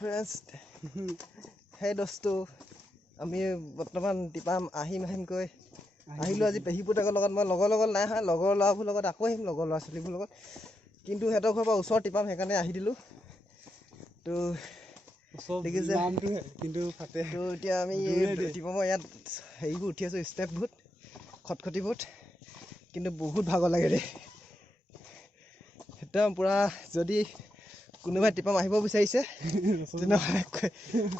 Friends সেই দোস্তটো আমি বৰ্তমান টিপাম আহিমকৈ আহিলোঁ আজি পেহী পুতেকৰ লগত মই লগৰ নাই হয় লগৰ ল'ৰাবোৰৰ লগত আকৌ আহিম লগৰ ল'ৰা ছোৱালীবোৰৰ লগত কিন্তু সিহঁতৰ ঘৰৰ পৰা ওচৰত টিপাম সেইকাৰণে আহি দিলোঁ তো দেখিছে কিন্তু ফাটে তো এতিয়া আমি টিপামৰ ইয়াত হেৰিবোৰ উঠি আছোঁ ষ্টেপবোৰত খটখটিবোৰত কিন্তু বহুত ভাগৰ লাগে দেই একদম পূৰা যদি কোনোবাই টিপাম আহিব বিচাৰিছে তেনেহ'লে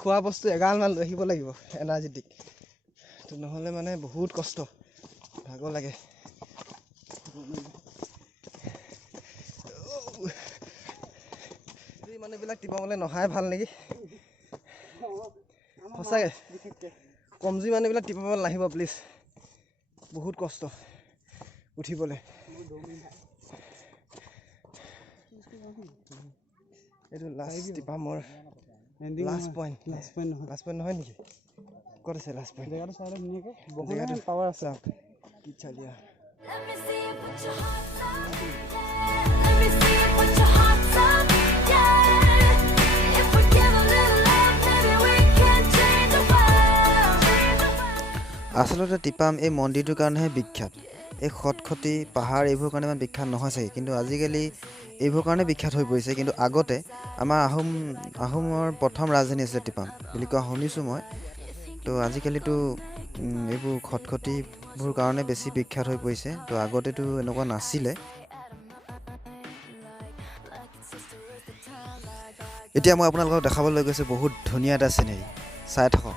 খোৱা বস্তু এগালমান লৈ আহিব লাগিব এনাৰ্জেটিক তো নহ'লে মানে বহুত কষ্ট ভাগৰ লাগে মানুহবিলাক টিপামলৈ নহাই ভাল নেকি সঁচাকৈ কমজুৰি মানুহবিলাক টিপামলৈ নাহিব প্লিজ বহুত কষ্ট উঠিবলৈ এইটো লাষ্ট টিপামৰ লাষ্ট পইণ্ট নহয় নেকি ক'ত আছে লাষ্ট পইণ্ট জেগাটো চাই ধুনীয়াকৈ জেগাটো পাৱাৰ আছে কি চালিয়া আচলতে টিপাম এই মন্দিৰটোৰ কাৰণেহে বিখ্যাত এই খটখটি পাহাৰ এইবোৰ কাৰণে ইমান বিখ্যাত নহয় চাগে কিন্তু আজিকালি এইবোৰ কাৰণে বিখ্যাত হৈ পৰিছে কিন্তু আগতে আমাৰ আহোমৰ প্ৰথম ৰাজধানী আছিলে টিপাম বুলি কোৱা শুনিছোঁ মই তো আজিকালিতো এইবোৰ খটখটিবোৰ কাৰণে বেছি বিখ্যাত হৈ পৰিছে তো আগতেতো এনেকুৱা নাছিলে এতিয়া মই আপোনালোকক দেখাবলৈ গৈছোঁ বহুত ধুনীয়া এটা চিনেৰী চাই থাকক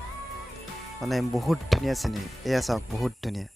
মানে বহুত ধুনীয়া চিনেৰী এয়া চাওক বহুত ধুনীয়া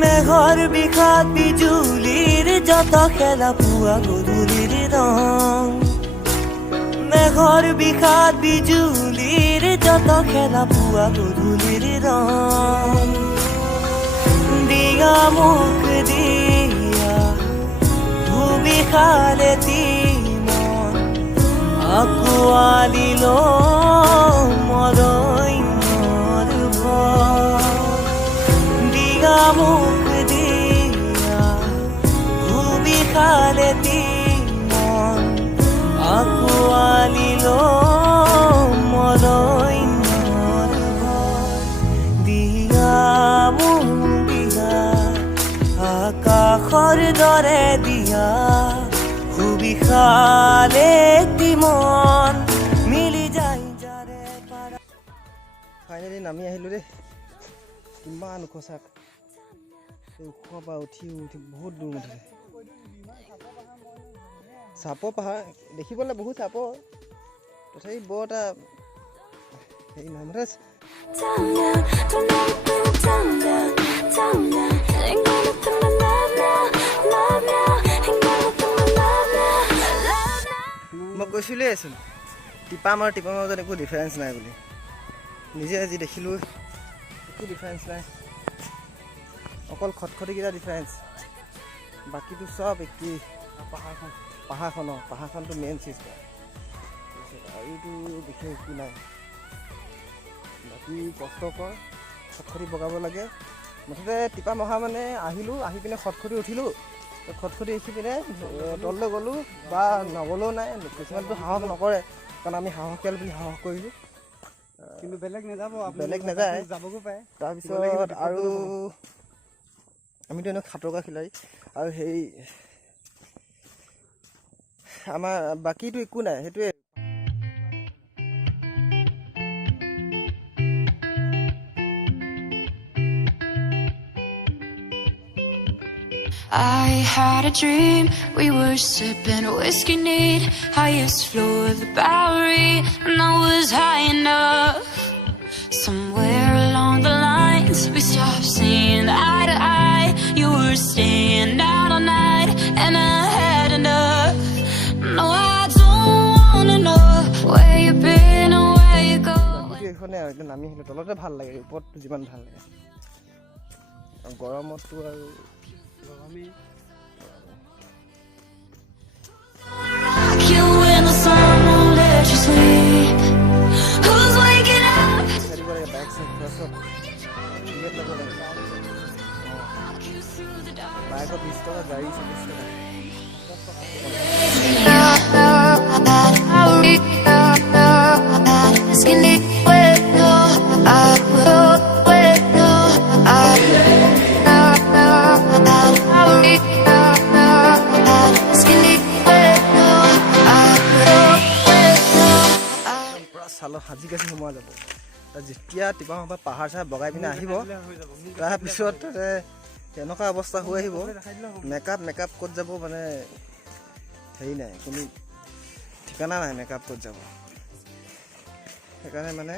মেঘৰ বিষাদ বিজুলীৰ যত খেলা পুৱা গধূলিৰ ৰং মেঘৰ বিষাদ বিজুলীৰ যত খেলা পুৱা গধূলিৰ ৰং দিয়া মুখ দিয়া ভূমি খালেতি মন আকুৱালি লো মৰণ্যৰ ভয় দিয়া মুখ দিয়া ভূমি খালেতি মন আকুৱালি লো মৰণ্যৰ ভয় দিয়া মুখ দিয়া আকাশৰ দৰে দিয়া সুবিশালেতি মন মিলি যায় যাৰে পাৰা ফাইনেলি নামি আহিলোঁ দেই কিমান ওখ চাক এই ওখৰ পৰা উঠি বহুত দূৰ মুঠিছে চাপৰ পাহাৰ দেখিবলৈ বহুত চাপৰ তথাপি বৰ এটা হেৰি নহয় মুঠতে মই কৈছিলোঁৱেচোন টিপাম আৰু টিপামৰ মাজত একো ডিফাৰেঞ্চ নাই বুলি নিজে আজি দেখিলোঁ একো ডিফাৰেঞ্চ নাই অকল খটখটিকেইটা ডিফাৰেঞ্চ বাকীটো চব একেই পাহাৰখনটো মেইন চিজ আৰু এইটো বিশেষ একো নাই বাকী কষ্টকৰ খটখটি বগাব লাগে মুঠতে টিপাম অহা মানে আহিলোঁ আহি পিনে খটখটি উঠিলোঁ খটখটি উঠি পিনে তললৈ গ'লোঁ বা নগ'লেও নাই কিছুমানটো সাহস নকৰে কাৰণ আমি সাহসীয়াল বুলি সাহস কৰিলোঁ কিন্তু বেলেগ নাযায় যাবগৈ পাৰে তাৰপিছত আৰু আমিতো এনেও খাতকা খিলাৰী আৰু সেই আমাৰ বাকীটো একো নাই সেইটোৱে I had a dream, we were sipping whiskey neat, highest floor of the Bowery, and I was high enough. Somewhere along the lines, we stopped seeing eye to eye. You were staying out all night, and I had enough. No, I don't wanna know where you've been or where আৰু এতিয়া নামি আহিলোঁ তলতে ভাল লাগে ওপৰত যিমান ভাল লাগে গৰমততো আৰু গৰমেই Rock you when the sun won't let you sleep. Who's waking up? দিব লাগে বাইক চাইক চব টিকেট ল'ব লাগে Walk you through the dark. বাইকত 20 টকা গাড়ী 40 টকা পুৰা চালত সাজি কাচি সোমোৱা যাব যেতিয়া টিপামৰ পৰা পাহাৰ চাহাৰ বগাই পিনে আহিব তাৰপিছত তেনেকুৱা অৱস্থা হৈ আহিব মেকআপ ক'ত যাব মানে হেৰি নাই কোনো ঠিকনা নাই মেকআপ ক'ত যাব সেইকাৰণে মানে